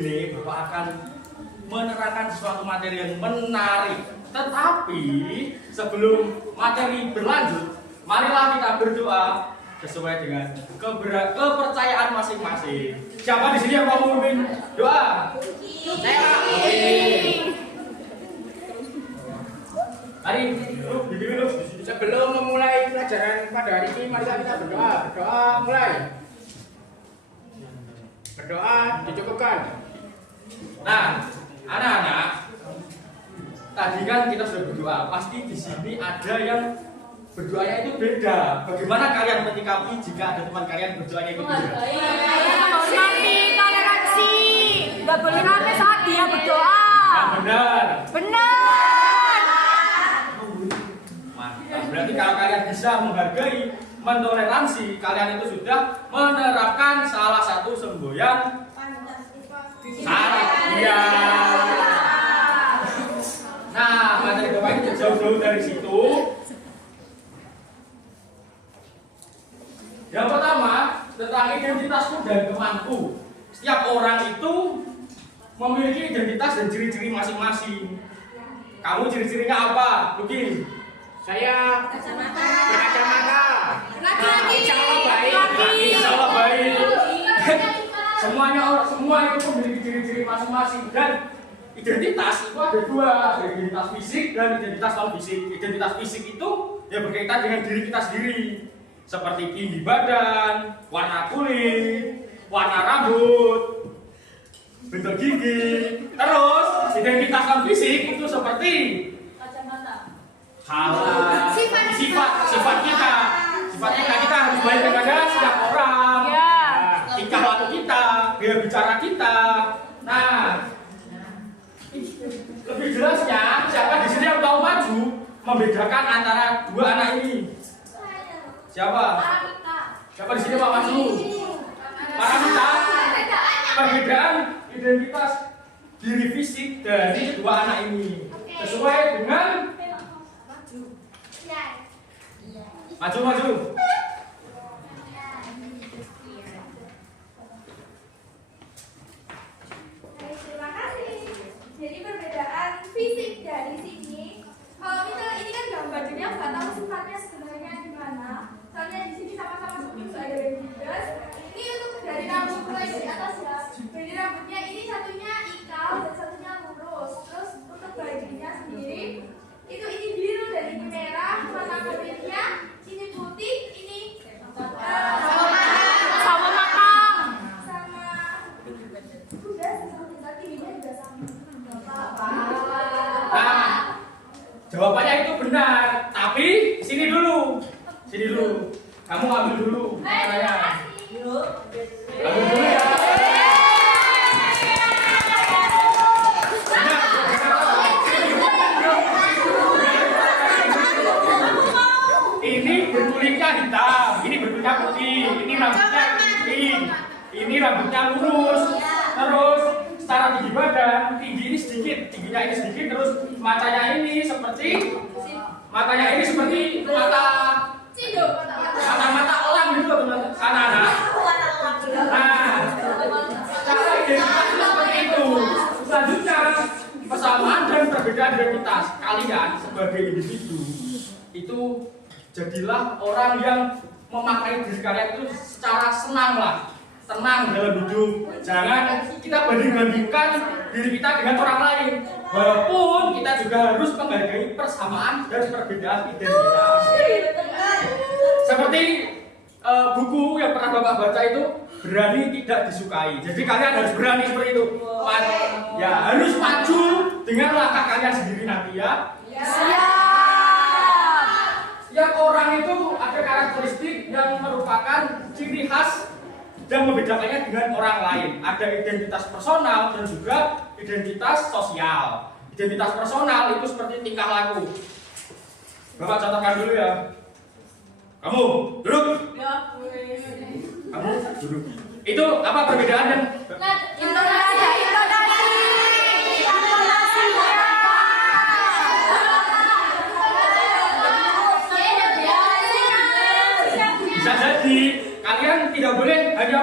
ini Bapak akan menerangkan sesuatu materi yang menarik. Tetapi sebelum materi berlanjut, marilah kita berdoa sesuai dengan kepercayaan masing-masing. Siapa di sini yang mau memimpin doa? Saya. Mari, dulu. Sebelum memulai pelajaran pada hari ini, mari kita berdoa. Berdoa mulai. Berdoa dicukupkan. Nah, anak-anak, tadi kan kita sudah berdoa. Pasti di sini ada yang berdoanya itu beda. Bagaimana kalian menyikapi jika ada teman kalian berdoanya itu beda? Menghormati, toleransi. Gak boleh nangis saat dia berdoa. Nah, benar. Benar. Mantap. Berarti kalau kalian bisa menghargai, mentoleransi, kalian itu sudah menerapkan salah satu semboyan syarat. Iya. Nah, materi Bapak ini jauh-jauh dari situ. Yang pertama, tentang identitasmu dan temanku. Setiap orang itu memiliki identitas dan ciri-ciri masing-masing. Kamu ciri-cirinya apa, Luki? Saya berkacamata. Laki-laki. Insya Allah baik. Insya Allah baik. Semua itu memiliki ciri-ciri masing-masing, dan identitas itu ada dua, ada identitas fisik dan identitas non fisik. Identitas fisik itu ya berkaitan dengan diri kita sendiri, seperti tinggi badan, warna kulit, warna rambut, bentuk gigi. Terus identitas non fisik itu seperti sifat kita. Sifatnya kita harus baik kepada setiap orang. Ya. Tingkah laku kita, gaya bicara kita. Nah, lebih jelasnya, siapa di sini yang tahu maju membedakan antara dua anak ini? Siapa? Siapa di sini mau maju? Paramita. Perbedaan identitas diri fisik dari dua anak ini sesuai dengan maju. Terima kasih. Jadi perbedaan fisik dari sini, kalau misalnya ini kan gambar, jadi aku nggak tahu sifatnya sebenarnya gimana. Soalnya di sini sama-sama seperti ada bagian. Ini untuk dari rambut mulai dari atas ya. Jadi rambutnya ini satunya ikal dan satunya lurus. Terus untuk bajunya sendiri itu ini biru dan ini merah. Warna kulitnya ini putih, ini Sama matang. sama udah tadi ini udah sama. Nah, jawabannya itu benar, tapi sini dulu. Kamu ambil dulu. Terima kasih. Ambil dulu ya. Ini berkulitnya hitam, ini berkulitnya putih, ini rambutnya putih, ini rambutnya lurus. Terus secara tinggi badan, tinggi ini sedikit, tingginya ini sedikit, terus matanya ini seperti mata mata elang gitu teman anak-anak. Nah, cara identitas seperti itu. Selanjutnya, persamaan dan perbedaan identitas kalian sebagai individu itu jadilah orang yang memakai diri kalian itu secara tenang dalam hidup. Jangan kita banding-bandingkan diri kita dengan orang lain. Walaupun kita juga harus menghargai persamaan dan perbedaan identitas. Seperti buku yang pernah Bapak baca itu, berani tidak disukai. Jadi kalian harus berani seperti itu. Ya, harus maju dengan langkah kalian sendiri nanti ya. Setiap orang itu ada karakteristik yang merupakan ciri khas dan membedakannya dengan orang lain. Ada identitas personal dan juga identitas sosial. Identitas personal itu seperti tingkah laku. Bapak contohkan dulu ya. Kamu duduk. Kamu duduk. Itu apa perbedaannya? Intonasi. Bisa jadi kalian tidak boleh hanya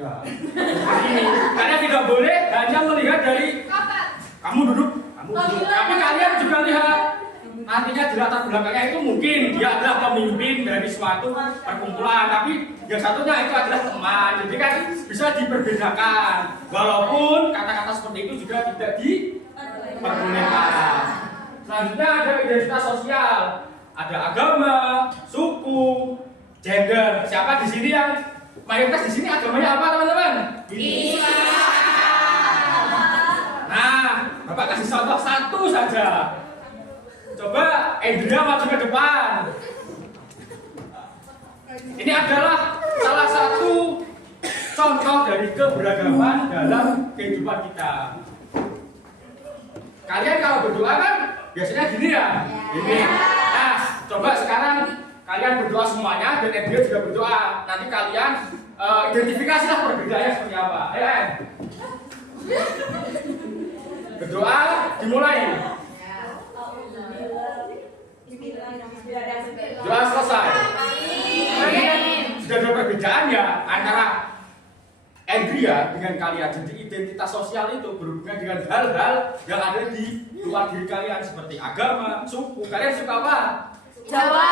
Tidak. Ini kalian tidak boleh hanya melihat dari kamu duduk. Tapi kalian juga lihat. Artinya di latar belakangnya itu mungkin dia adalah pemimpin dari suatu perkumpulan, tapi yang satunya itu adalah teman. Jadi kan bisa diperbedakan. Walaupun kata-kata seperti itu juga tidak diperbolehkan. Selanjutnya ada identitas sosial, ada agama, suku, gender. Siapa di sini yang mayoritas di sini agamanya apa, teman-teman? Nah, Bapak kasih contoh satu saja. Coba Andrea maju ke depan. Ini adalah salah satu contoh dari keberagaman dalam kehidupan kita. Kalian kalau berdoa kan biasanya gini ya. Gini. Nah, coba sekarang kalian berdoa semuanya dan Andrea juga berdoa. Nanti kalian identifikasilah perbedaannya seperti apa. Berdoa dimulai. Doa selesai. Jadi kan sudah ada perbedaan ya antara Andrea dengan kalian. Jadi identitas sosial itu berhubungan dengan hal-hal yang ada di luar diri kalian seperti agama, suku. Kalian suka apa? Jawa.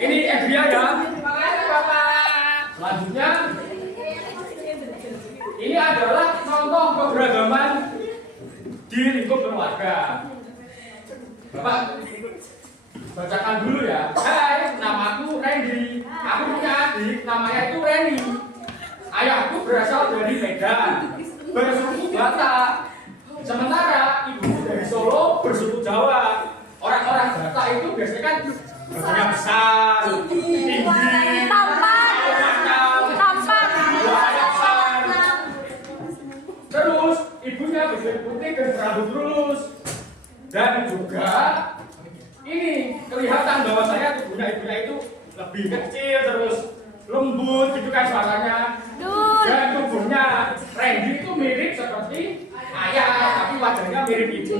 Ini Andrea ya. Selanjutnya ini adalah contoh keberagaman di lingkup keluarga. Bapak bacakan dulu ya. Hai, namaku Randy. Aku punya adik, namanya itu Reni. Ayahku berasal dari Medan, bersuku Batak. Sementara ibuku dari Solo, bersuku Jawa. Orang-orang Batak itu biasanya kan badannya besar, tinggi, terus ibunya berkulit putih dan berambut lurus, dan juga ini kelihatan bahwasanya tubuhnya ibunya itu lebih kecil, terus lembut gitu kan suaranya, dan tubuhnya Randy itu mirip seperti ayah tapi wajahnya mirip ibu.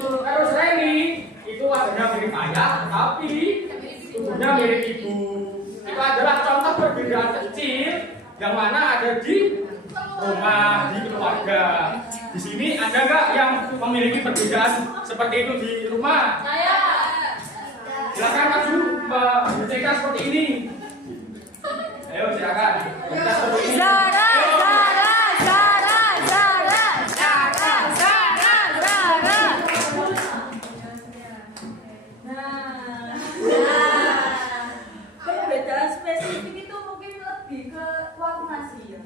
Terus Randy itu wajahnya mirip ayah tapi tubuhnya mirip ibu. Itu adalah contoh perbedaan kecil yang mana ada di rumah, di keluarga. Di sini ada nggak yang memiliki perbedaan seperti itu di rumah? Saya. Silakan maju bercerita seperti ini. Ayo silakan. Bercerita seperti ini. Zara. Perbedaan spesifik itu mungkin lebih ke warna sih ya.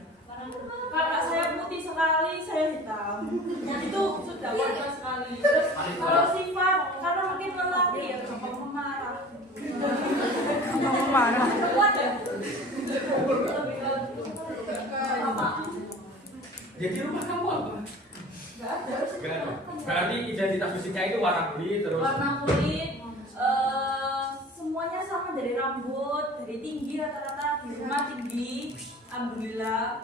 Kakak saya putih sekali, saya hitam. Itu sudah warna sekali. Terus kalau sifat, karena mungkin lelaki ya, gampang memarah. Kuat ya? Apa? Jadi rumah kamu apa? Gak ada. Berarti identitas fisiknya itu warna kulit terus. Warna kulit, semuanya sama dari rambut, dari tinggi rata-rata di rumah tinggi. Alhamdulillah.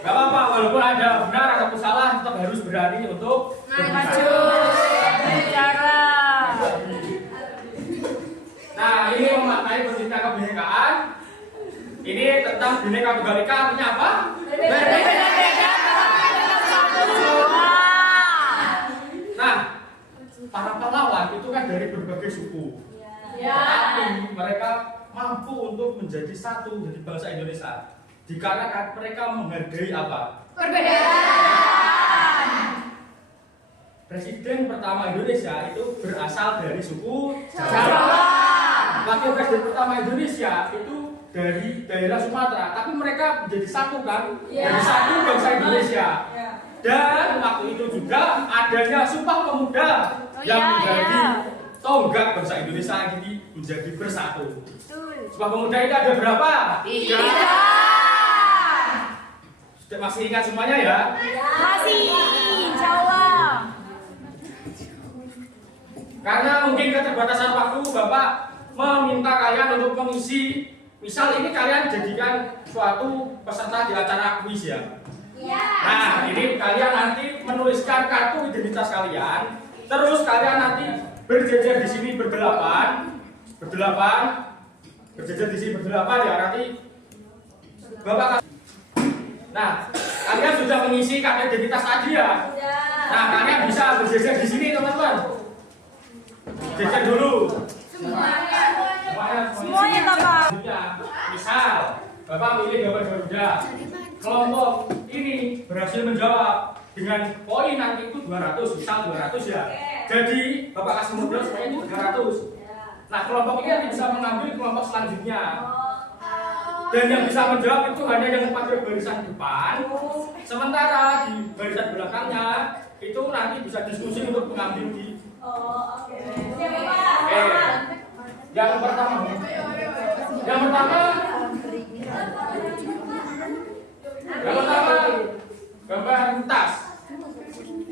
Gak apa-apa, walaupun ada benar ataupun salah, tetap harus berani untuk Maju. Bicara. Nah, ini memaknai pencinta kebinekaan. Ini tentang Bhinneka Tunggal Ika artinya apa? Berbeda-beda dalam satu jiwa. Nah, para pahlawan itu kan dari berbagai suku. Tapi mereka mampu untuk menjadi satu menjadi bangsa Indonesia. Dikarenakan mereka menghargai apa? Perbedaan. Presiden pertama Indonesia itu berasal dari suku Jawa. Wakil presiden pertama Indonesia itu dari daerah Sumatera, tapi mereka menjadi satu kan? Jadi satu bangsa Indonesia. Dan waktu itu juga adanya Sumpah Pemuda yang menjadi tonggak bangsa Indonesia ini menjadi bersatu. Sumpah Pemuda itu ada berapa? 3. Sudah masih ingat semuanya ya? Masih, insya Allah. Karena mungkin keterbatasan waktu, Bapak meminta kalian untuk mengisi. Misal ini kalian jadikan suatu peserta di acara kuis ya. Iya. Nah, ini kalian nanti menuliskan kartu identitas kalian. Terus kalian nanti berjejer di sini berdelapan, berjejer di sini berdelapan ya nanti Bapak. Nah, kalian sudah mengisi kartu identitas tadi ya. Nah, kalian bisa berjejer di sini teman-teman. Jejer dulu. Semuanya Bapak. Misal, Bapak milih gambar Garuda. Kelompok ini berhasil menjawab dengan poin nanti itu 200, misal 200 ya. Jadi, Bapak kasih modal supaya itu 300. Nah, kelompok ini nanti bisa mengambil kelompok selanjutnya. Dan yang bisa menjawab itu hanya yang pada barisan depan. Sementara di barisan belakangnya itu nanti bisa diskusi untuk mengambil di. Oke. Yang pertama gambar tas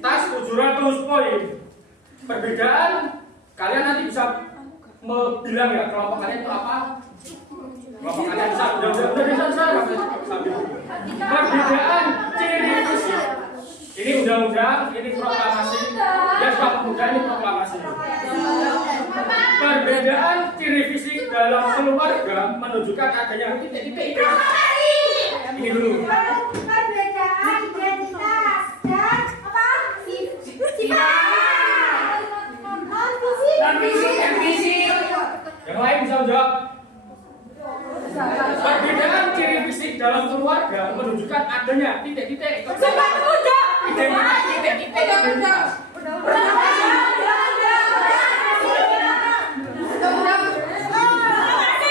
700 poin. Perbedaan kalian nanti bisa bilang ya kelompok kalian itu apa. Kelompok kalian bisa perbedaan ciri fisik. Ini undang-undang, ini proklamasi. Ya sudah pemuda ini proklamasi. Perbedaan ciri fisik dalam keluarga menunjukkan adanya titik-titik. Ini dulu. Perbedaan identitas dan apa? fisik. Yang lain bisa menjawab. Perbedaan ciri fisik dalam keluarga menunjukkan adanya titik-titik. Identitas.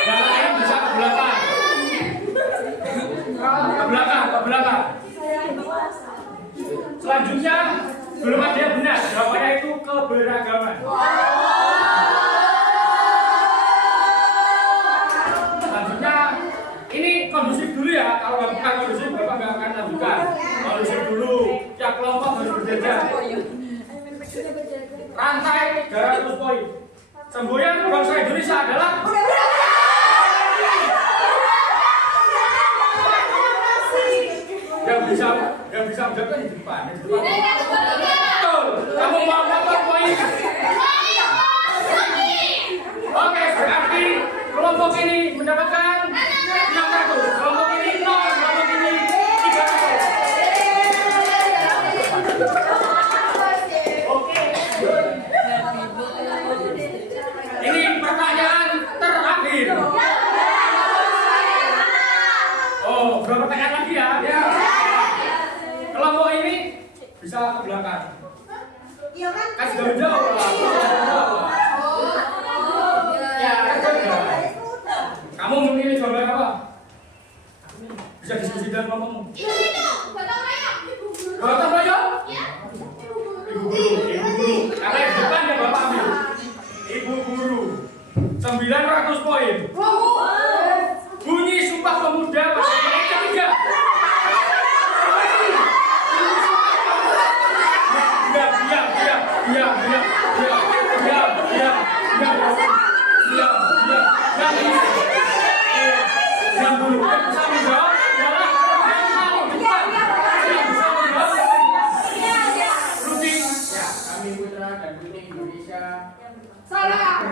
Yang lain bisa ke belakang. Ke belakang. Selanjutnya belum ada yang benar. Jawabannya itu keberagaman. Selanjutnya ini kondusif dulu ya. Kalau bukan kondusif Bapak nggak akan lanjutkan. Kondusif dulu. Tiap kelompok harus berjajar. Rantai 300 poin. Semboyan bangsa Indonesia adalah yang bisa menjawab di depan. Betul. Kamu mau berapa poin? Oke, berarti kelompok ini mendapatkan 600. Kelompok ini 0, kelompok ini 300. Oke. Ini pertanyaan terakhir. Oh, berapa pertanyaan lagi ya? Ya. Kelompok ini bisa ke belakang. Iya kan? Kan sudah menjawab. Ya, kamu memilih jawaban apa? Bisa diskusi dalam kelompokmu. Gotong royong? Ibu guru. Karena yang depan yang Bapak ambil. Ibu guru. 900 poin. Bunyi Sumpah Pemuda pasal yang ketiga. Yang dulu bisa menjawab adalah yang paling depan. Yang bisa menjawab Rudy. Ya, kami Putra dan Putri Indonesia. Salah.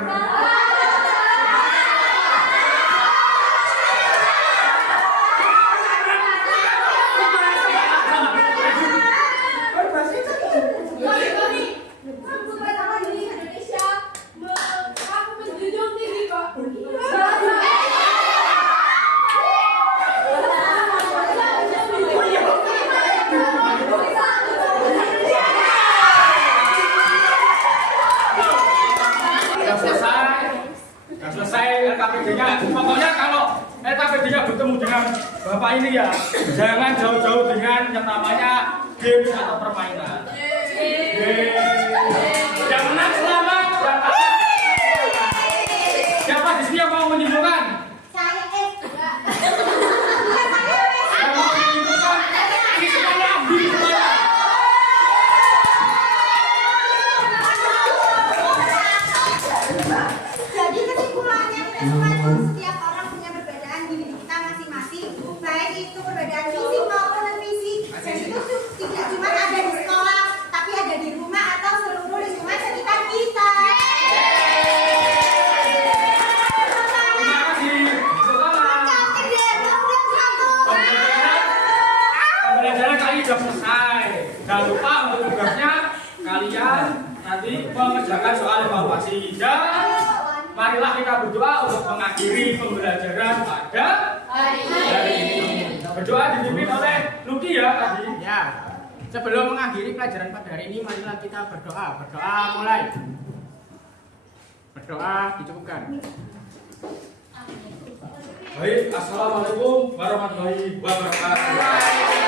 LKPD-nya. Pokoknya kalau LKPD-nya bertemu dengan Bapak ini ya, jangan jauh-jauh dengan yang namanya games atau permainan. Yang menang selamat. Siapa di sini yang mau menyimpulkan? Yang mau menyimpulkan? Ini semuanya ambil semuanya. Jadi kesimpulannya teman-teman, setiap orang punya perbedaan diri kita masing-masing, baik itu perbedaan nanti mengerjakan soal evaluasi dan marilah kita berdoa untuk mengakhiri pembelajaran pada hari ini. Berdoa dipimpin oleh Luki ya tadi. Ya. Sebelum mengakhiri pelajaran pada hari ini, marilah kita berdoa. Berdoa mulai. Berdoa dicukupkan. Baik, assalamualaikum warahmatullahi wabarakatuh.